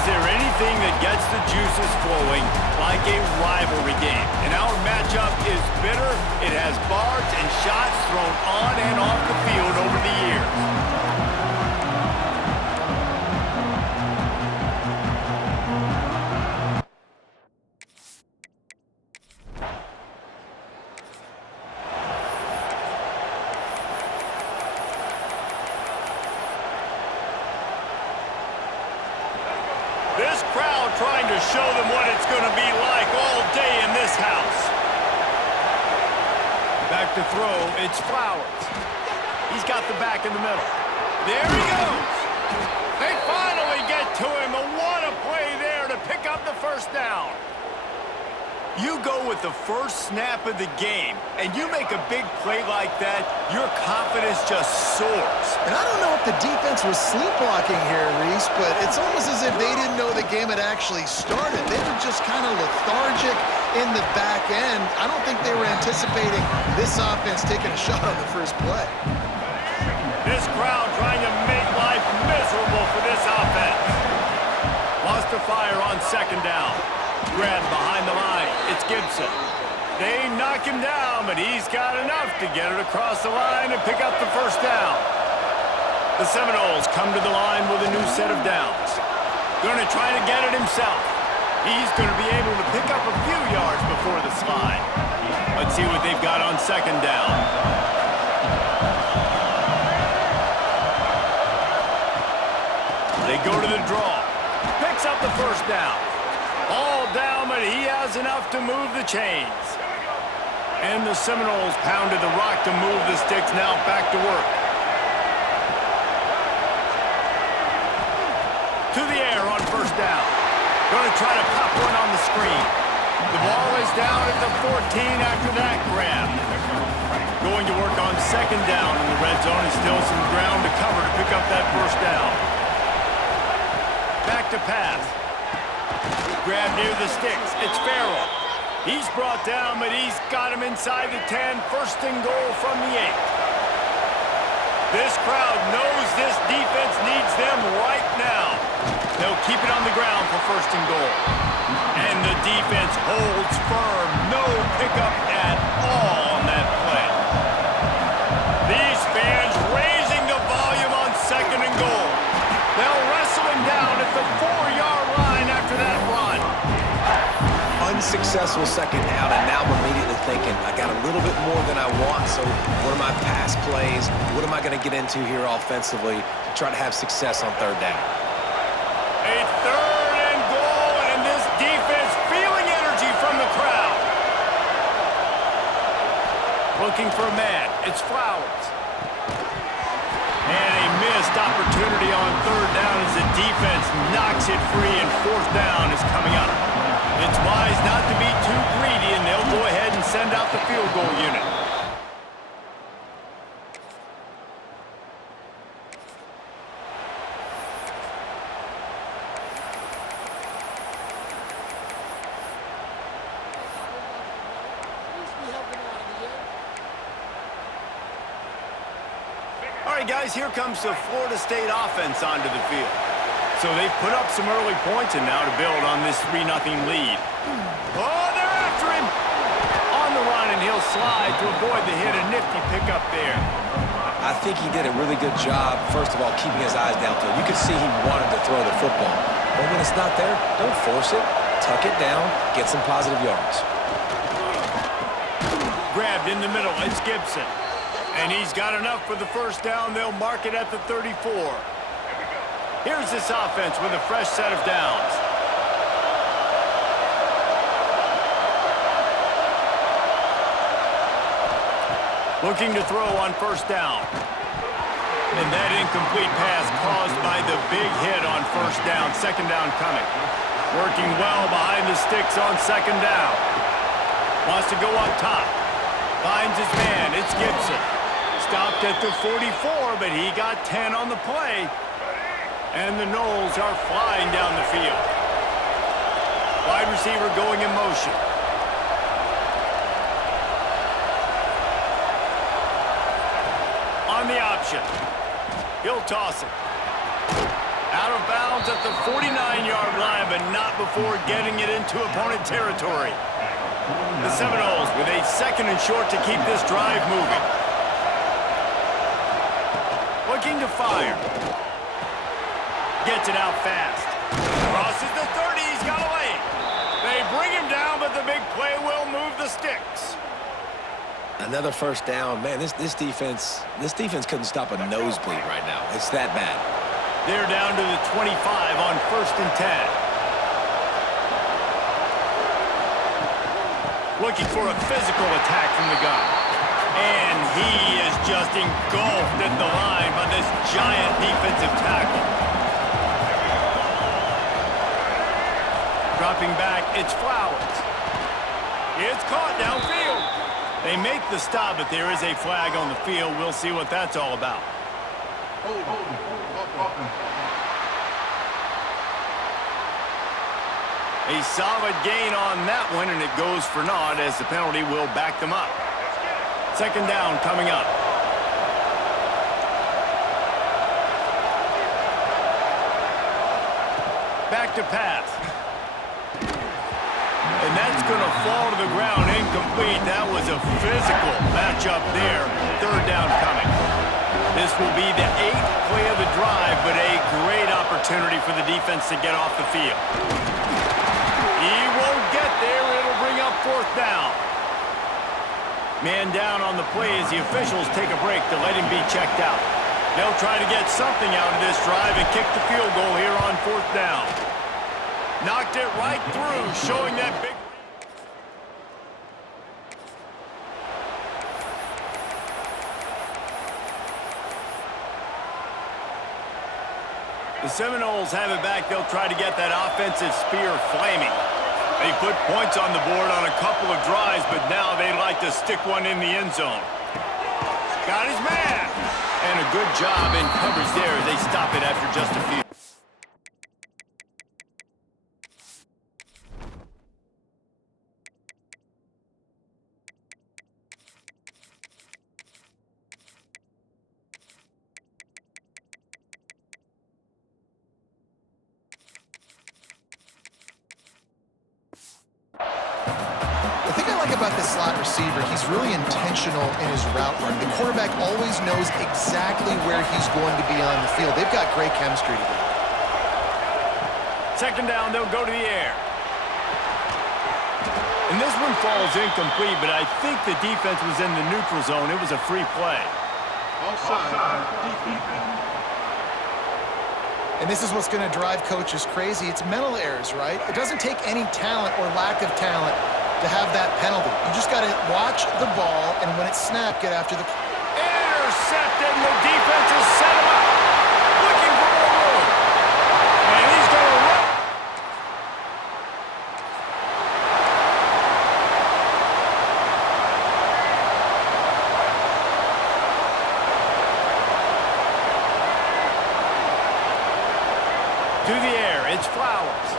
is there anything that gets the juices flowing like a rivalry game? And our matchup is bitter. It has bars and shots thrown on and off the field over the years. This crowd trying to show them what it's going to be like all day in this house. Back to throw, it's Flowers. He's got the back in the middle. There he goes. They finally get to him. And what a play there to pick up the first down. You go with the first snap of the game, and you make a big play like that, your confidence just soars. And I don't know if the defense was sleepwalking here, Reese, but it's almost as if they didn't know the game had actually started. They were just kind of lethargic in the back end. I don't think they were anticipating this offense taking a shot on the first play. This crowd trying to make life miserable for this offense. Lost to fire on second down. Grab behind the line. It's Gibson. They knock him down, but he's got enough to get it across the line and pick up the first down. The Seminoles come to the line with a new set of downs. Going to try to get it himself. He's going to be able to pick up a few yards before the slide. Let's see what they've got on second down. They go to the draw. Picks up the first down. All down, but he has enough to move the chains. And the Seminoles pounded the rock to move the sticks, now back to work. To the air on first down. Going to try to pop one on the screen. The ball is down at the 14 after that grab. Going to work on second down in the red zone, and still some ground to cover to pick up that first down. Back to pass. Grab near the sticks. It's Farrell. He's brought down, but he's got him inside the 10. First and goal from the 8. This crowd knows this defense needs them right now. They'll keep it on the ground for first and goal. And the defense holds firm. No pickup at all on that play. These fans raising the volume on second and goal. They'll wrestle him down at the 4-yard line after that run. Unsuccessful second down, and now I'm immediately thinking, I got a little bit more than I want, so what are my pass plays? What am I going to get into here offensively to try to have success on third down? A third and goal, and this defense feeling energy from the crowd. Looking for a man. It's Flowers. And a missed opportunity on third down as the defense knocks it free, and fourth down is coming up. It's wise not to be too greedy, and they'll go ahead and send out the field goal unit. All right, guys, here comes the Florida State offense onto the field. So they've put up some early points and now to build on this 3-0 lead. Oh, they're after him! On the run, and he'll slide to avoid the hit. A nifty pickup there. I think he did a really good job, first of all, keeping his eyes downfield. You could see he wanted to throw the football. But when it's not there, don't force it. Tuck it down, get some positive yards. Grabbed in the middle, it's Gibson. And he's got enough for the first down. They'll mark it at the 34. Here's this offense with a fresh set of downs. Looking to throw on first down. And that incomplete pass caused by the big hit on first down. Second down coming. Working well behind the sticks on second down. Wants to go up top. Finds his man. It's Gibson. Stopped at the 44, but he got 10 on the play. And the Noles are flying down the field. Wide receiver going in motion. On the option. He'll toss it. Out of bounds at the 49-yard line, but not before getting it into opponent territory. The Seminoles with a 2nd and short to keep this drive moving. Looking to fire. Gets it out fast. Crosses the 30. He's got away. They bring him down, but the big play will move the sticks. Another first down. Man, this defense couldn't stop a nosebleed right now. It's that bad. They're down to the 25 on 1st and 10. Looking for a physical attack from the gun. And he is just engulfed at the line by this giant defensive tackle. Dropping back, it's Flowers. It's caught downfield. They make the stop, but there is a flag on the field. We'll see what that's all about. A solid gain on that one, and it goes for naught as the penalty will back them up. 2nd down coming up. Back to pass. And that's going to fall to the ground incomplete. That was a physical matchup there. 3rd down coming. This will be the 8th play of the drive, but a great opportunity for the defense to get off the field. He won't get there. It'll bring up 4th down. Man down on the play as the officials take a break to let him be checked out. They'll try to get something out of this drive and kick the field goal here on 4th down. Knocked it right through, showing that big... The Seminoles have it back. They'll try to get that offensive spear flaming. They put points on the board on a couple of drives, but now they like to stick one in the end zone. Got his man! And a good job in coverage there as they stop it after just a few. The thing I like about this slot receiver, he's really intentional in his route run. The quarterback always knows exactly where he's going to be on the field. They've got great chemistry together. 2nd down, they'll go to the air. And this one falls incomplete, but I think the defense was in the neutral zone. It was a free play. And this is what's going to drive coaches crazy. It's mental errors, right? It doesn't take any talent or lack of talent to have that penalty. You just got to watch the ball, and when it's snapped, get after the... Intercepted, and the defense has set him up. Looking for more room. And he's going to run. To the air, it's Flowers.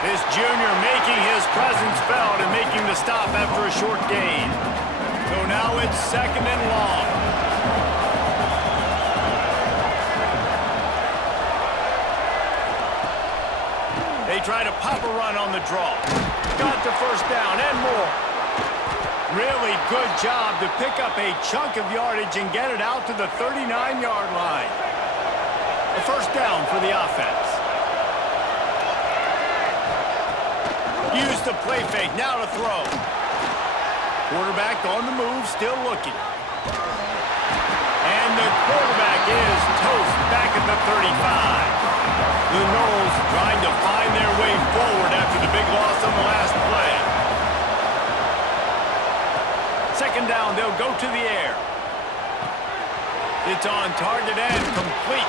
This junior making his presence felt and making the stop after a short gain. So now it's 2nd and long. They try to pop a run on the draw. Got the 1st down and more. Really good job to pick up a chunk of yardage and get it out to the 39-yard line. A 1st down for the offense. Use the play fake, now to throw. Quarterback on the move, still looking. And the quarterback is toast back at the 35. The Noles trying to find their way forward after the big loss on the last play. 2nd down, they'll go to the air. It's on target and complete.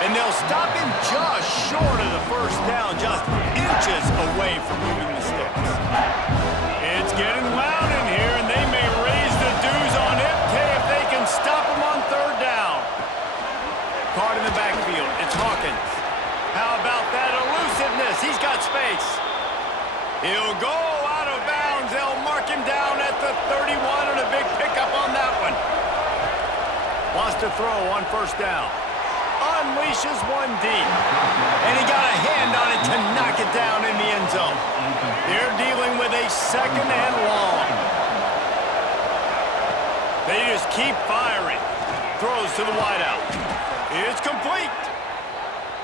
And they'll stop him just short of the 1st down, just inches away from moving the sticks. It's getting loud in here, and they may raise the dues on MK if they can stop him on 3rd down. Caught in the backfield, it's Hawkins. How about that elusiveness? He's got space. He'll go out of bounds. They'll mark him down at the 31, and a big pickup on that one. Wants to throw on 1st down. unleashes one deep. And he got a hand on it to knock it down in the end zone. They're dealing with a second and long. They just keep firing. Throws to the wideout. It's complete.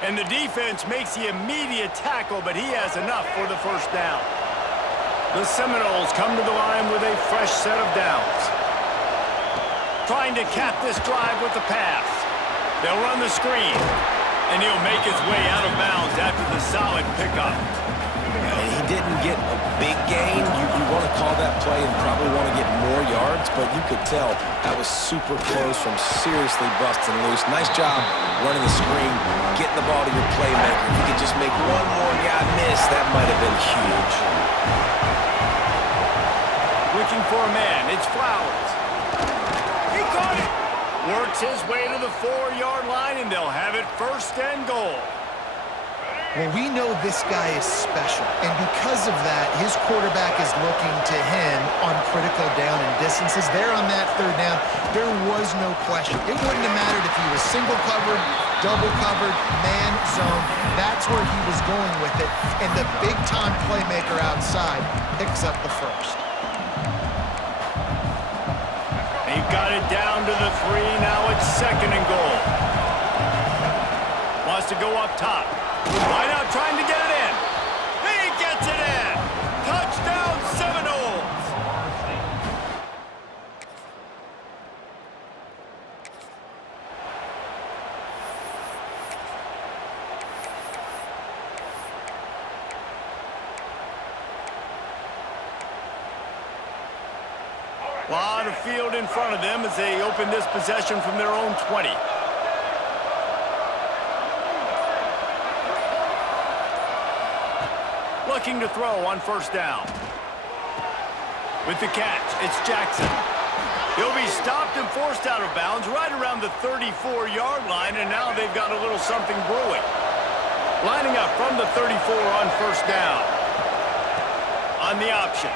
And the defense makes the immediate tackle, but he has enough for the first down. The Seminoles come to the line with a fresh set of downs. Trying to cap this drive with the pass. They'll run the screen, and he'll make his way out of bounds after the solid pickup. He didn't get a big gain. You want to call that play and probably want to get more yards, but you could tell that was super close from seriously busting loose. Nice job running the screen, getting the ball to your playmaker. If you could just make one more guy miss, that might have been huge. Looking for a man, it's Flowers. He caught it. Works his way to the 4-yard line, and they'll have it first and goal. Well, we know this guy is special, and because of that, his quarterback is looking to him on critical down and distances. There on that third down, there was no question. It wouldn't have mattered if he was single covered, double covered, man zone. That's where he was going with it, and the big-time playmaker outside picks up the first. They've got it down to the 3. Now it's second and goal. Wants to go up top. Wide out trying to get it in. He gets it in. Touchdown Seminoles. Lot of field in front of them as they open this possession from their own 20. Looking to throw on first down. With the catch, it's Jackson. He'll be stopped and forced out of bounds right around the 34-yard line, and now they've got a little something brewing. Lining up from the 34 on first down. On the option.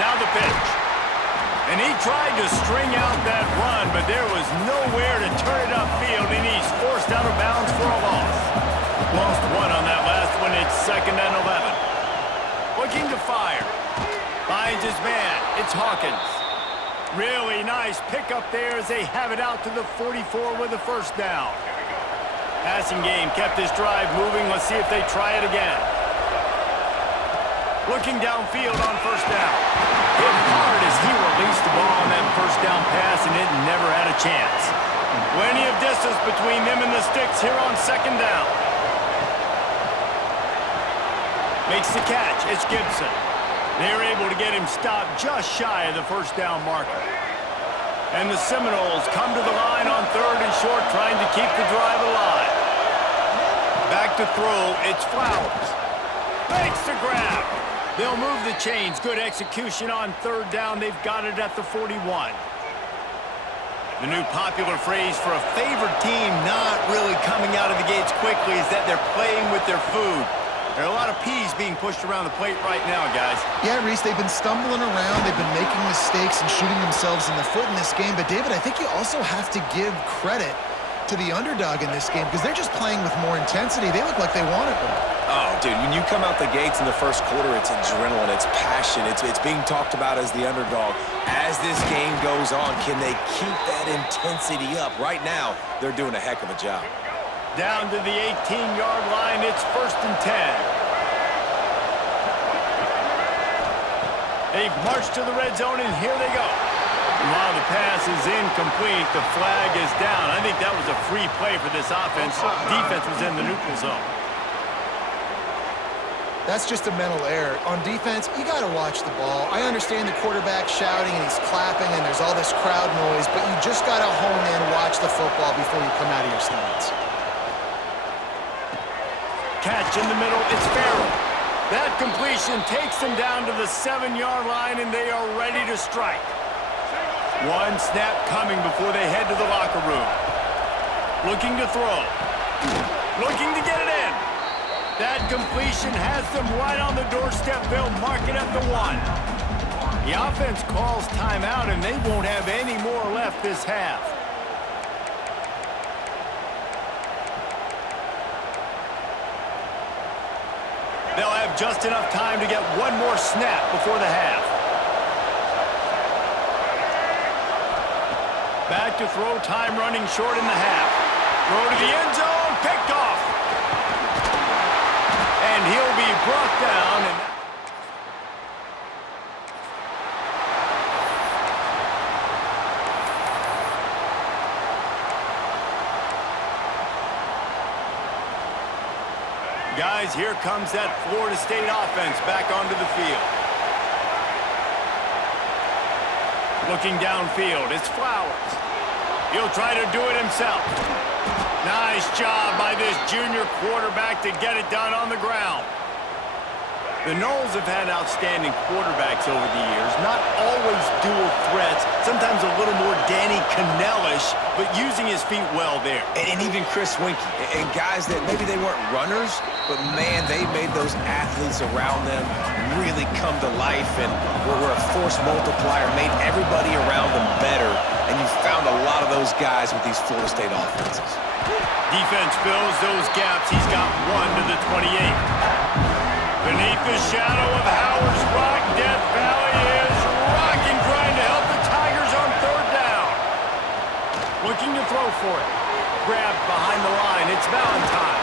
Now the pitch. And he tried to string out that run, but there was nowhere to turn it upfield, and he's forced out of bounds for a loss. Lost one on that last one. It's second and 11. Looking to fire. Finds his man. It's Hawkins. Really nice pickup there as they have it out to the 44 with the first down. Passing game kept this drive moving. Let's see if they try it again. Looking downfield on first down. Hit hard as he released the ball on that first down pass, and it never had a chance. Plenty of distance between them and the sticks here on second down. Makes the catch. It's Gibson. They're able to get him stopped just shy of the first down marker. And the Seminoles come to the line on third and short, trying to keep the drive alive. Back to throw. It's Flowers. Makes the grab. They'll move the chains. Good execution on third down. They've got it at the 41. The new popular phrase for a favored team not really coming out of the gates quickly is that they're playing with their food. There are a lot of peas being pushed around the plate right now, guys. Yeah, Reese, they've been stumbling around. They've been making mistakes and shooting themselves in the foot in this game. But, David, I think you also have to give credit to the underdog in this game because they're just playing with more intensity. They look like they want it more. Oh, dude, when you come out the gates in the first quarter, it's adrenaline, it's passion, it's being talked about as the underdog. As this game goes on, can they keep that intensity up? Right now, they're doing a heck of a job. Down to the 18-yard line, it's first and 10. They've marched to the red zone, and here they go. While the pass is incomplete, the flag is down. I think that was a free play for this offense. Defense was in the neutral zone. That's just a mental error. On defense, you got to watch the ball. I understand the quarterback shouting and he's clapping and there's all this crowd noise, but you just got to hone in, watch the football before you come out of your stance. Catch in the middle, it's Farrell. That completion takes them down to the 7-yard line, and they are ready to strike. One snap coming before they head to the locker room. Looking to throw. Looking to get it in. That completion has them right on the doorstep. They'll mark it at the 1. The offense calls timeout, and they won't have any more left this half. just enough time to get one more snap before the half. Back to throw, time running short in the half. Throw to the end zone, picked off. And he'll be brought down. Guys, here comes that Florida State offense back onto the field. Looking downfield, it's Flowers. He'll try to do it himself. Nice job by this junior quarterback to get it done on the ground. The Noles have had outstanding quarterbacks over the years, not always dual threats, sometimes a little more Danny Cannell-ish, but using his feet well there. And even Chris Winkie, and guys that maybe they weren't runners, but man, they made those athletes around them really come to life and were a force multiplier, made everybody around them better, and you found a lot of those guys with these Florida State offenses. Defense fills those gaps. He's got one to the 28. Beneath the shadow of Howard's Rock, Death Valley is rocking, trying to help the Tigers on third down. Looking to throw for it. Grabbed behind the line. It's Valentine.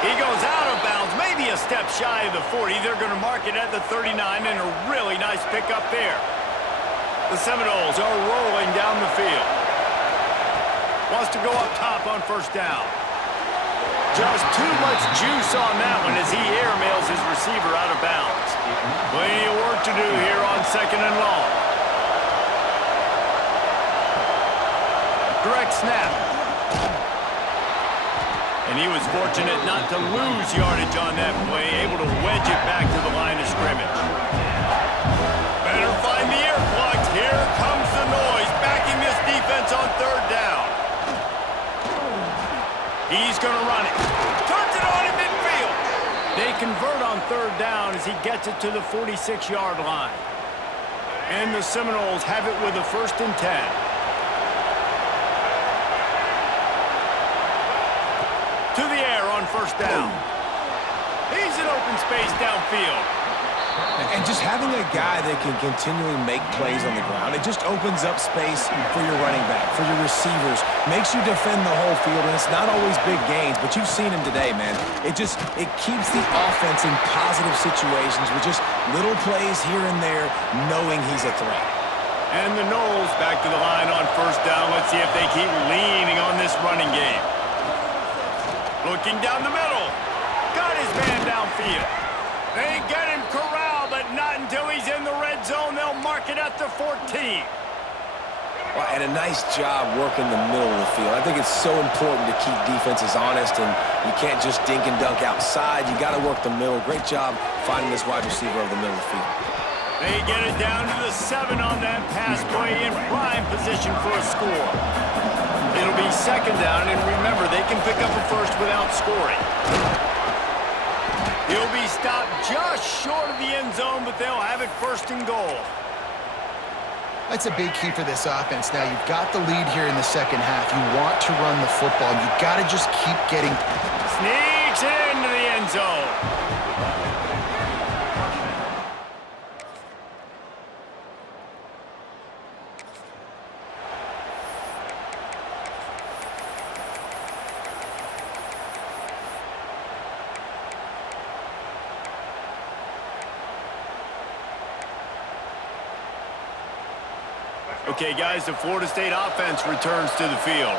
He goes out of bounds, maybe a step shy of the 40. They're going to mark it at the 39, and a really nice pickup there. The Seminoles are rolling down the field. Wants to go up top on first down. Just too much juice on that one as he airmails his receiver out of bounds. Plenty of work to do here on second and long. Direct snap. And he was fortunate not to lose yardage on that play, able to wedge it back to the line of scrimmage. Better find the ear plugs. Here comes the noise, backing this defense on third down. He's going to run it. Turns it on in midfield. They convert on third down as he gets it to the 46-yard line. And the Seminoles have it with a 1st and 10. To the air on first down. He's in open space downfield. And just having a guy that can continually make plays on the ground, it just opens up space for your running back, for your receivers, makes you defend the whole field, and it's not always big gains, but you've seen him today, man. It keeps the offense in positive situations with just little plays here and there, knowing he's a threat. And the Noles back to the line on first down. Let's see if they keep leaning on this running game. Looking down the middle. Got his man downfield. They get him corralled, but not until he's in the red zone. They'll mark it at the 14. Well, and a nice job working the middle of the field. I think it's so important to keep defenses honest, and you can't just dink and dunk outside. You got to work the middle. Great job finding this wide receiver over the middle of the field. They get it down to the 7 on that pass play, in prime position for a score. It'll be second down, and remember, they can pick up a first without scoring. He'll be stopped just short of the end zone, but they'll have it 1st and goal. That's a big key for this offense. Now, you've got the lead here in the second half. You want to run the football. You've got to just keep getting... Sneaks into the end zone. Okay, guys, the Florida State offense returns to the field.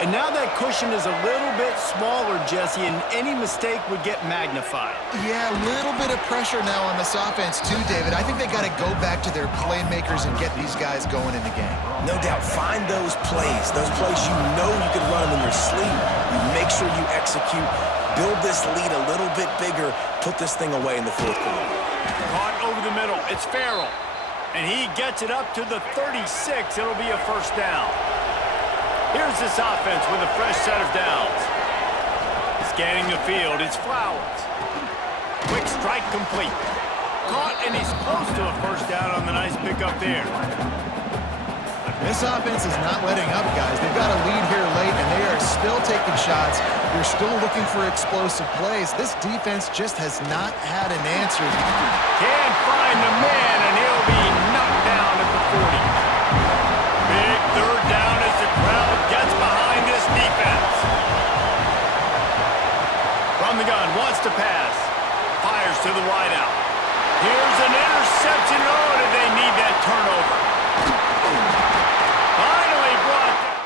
And now that cushion is a little bit smaller, Jesse, and any mistake would get magnified. Yeah, a little bit of pressure now on this offense too, David. I think they got to go back to their playmakers and get these guys going in the game. No doubt. Find those plays you know you can run them in your sleep. You make sure you execute. Build this lead a little bit bigger. Put this thing away in the 4th quarter. Caught over the middle. It's Farrell. And he gets it up to the 36. It'll be a 1st down. Here's this offense with a fresh set of downs. Scanning the field, it's Flowers. Quick strike complete. Caught, and he's close to a 1st down on the nice pickup there. This offense is not letting up, guys. They've got a lead here late, and they are still taking shots. They're still looking for explosive plays. This defense just has not had an answer. Can't find the man, and he'll be knocked down at the 40. Big third down as the crowd gets behind this defense. From the gun, wants to pass. Fires to the wideout. Here's an interception. Oh, did they need that turnover? Finally brought down.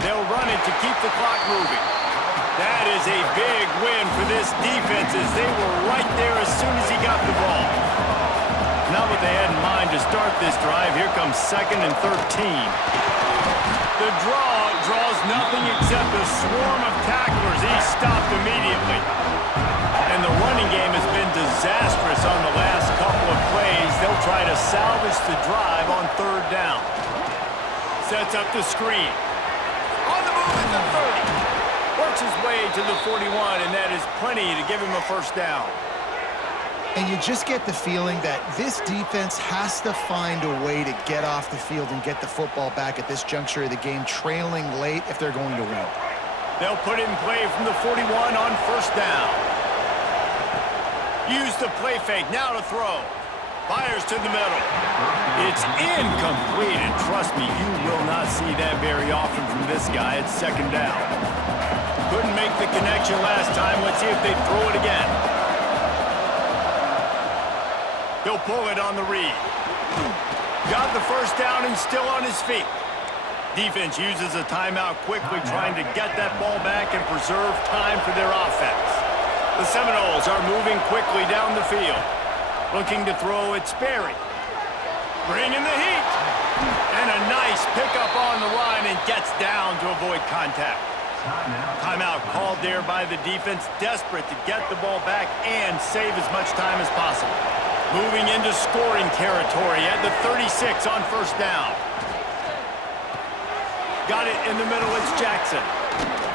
They'll run it to keep the clock moving. That is a big win for this defense as they were right there as soon as he got the ball. Not what they had in mind to start this drive. Here comes 2nd and 13. The draw draws nothing except a swarm of tacklers. He's stopped immediately. And the running game has been disastrous on the last couple of plays. They'll try to salvage the drive on 3rd down. Sets up the screen. On the move at the 30. Works his way to the 41, and that is plenty to give him a 1st down. And you just get the feeling that this defense has to find a way to get off the field and get the football back at this juncture of the game, trailing late if they're going to win. They'll put it in play from the 41 on 1st down. Use the play fake, now to throw. Fires to the middle. It's incomplete, and trust me, you will not see that very often from this guy. It's 2nd down. Couldn't make the connection last time. Let's see if they throw it again. He'll pull it on the read. Got the 1st down and still on his feet. Defense uses a timeout quickly, trying to get that ball back and preserve time for their offense. The Seminoles are moving quickly down the field. Looking to throw, it's Sperry. Bringing the heat. And a nice pickup on the line and gets down to avoid contact. Timeout called there by the defense, desperate to get the ball back and save as much time as possible. Moving into scoring territory at the 36 on 1st down. Got it in the middle, it's Jackson.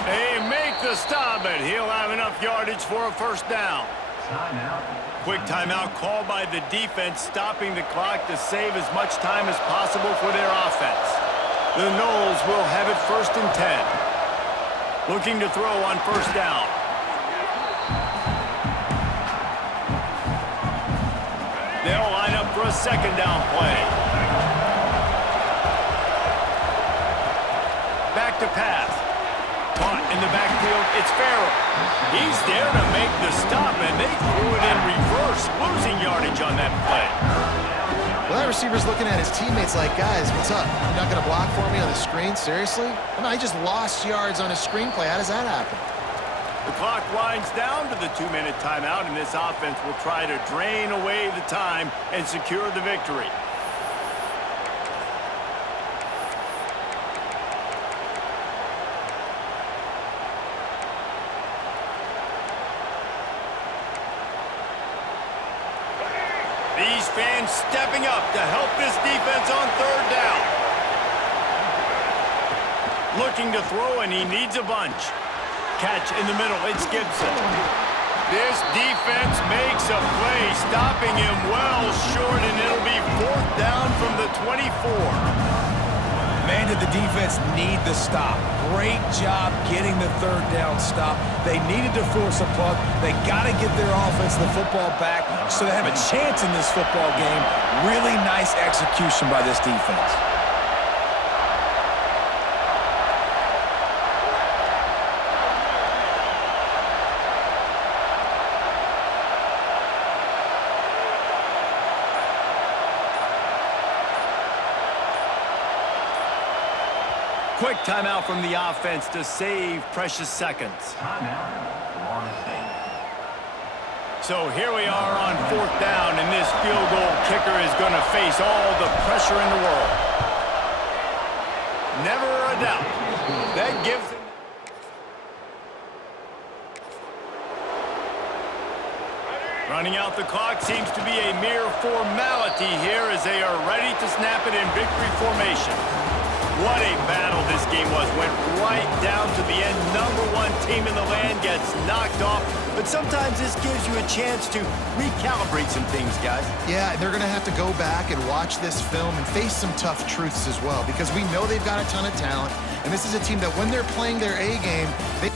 They make the stop, but he'll have enough yardage for a 1st down. Quick timeout called by the defense, stopping the clock to save as much time as possible for their offense. The Noles will have it 1st and 10. Looking to throw on 1st down. They'll line up for a 2nd down play. Back to pass. Caught in the backfield, it's Farrell. He's there to make the stop, and they threw it in reverse, losing yardage on that play. Well, that receiver's looking at his teammates like, guys, what's up? You're not going to block for me on the screen? Seriously? No, I just lost yards on a screenplay. How does that happen? The clock winds down to the 2-minute timeout, and this offense will try to drain away the time and secure the victory. These fans stepping up to help this defense on 3rd down. Looking to throw, and he needs a bunch. Catch in the middle, it's Gibson. This defense makes a play, stopping him well short, and it'll be 4th down from the 24. Man, did the defense need the stop. Great job getting the 3rd down stop. They needed to force a punt. They got to get their offense the football back so they have a chance in this football game. Really nice execution by this defense. Quick timeout from the offense to save precious seconds. So here we are on 4th down, and this field goal kicker is going to face all the pressure in the world. Never a doubt. That gives him... Running out the clock seems to be a mere formality here as they are ready to snap it in victory formation. What a battle this game was. Went right down to the end. #1 team in the land gets knocked off. But sometimes this gives you a chance to recalibrate some things, guys. Yeah, and they're going to have to go back and watch this film and face some tough truths as well, because we know they've got a ton of talent, and this is a team that when they're playing their A game, they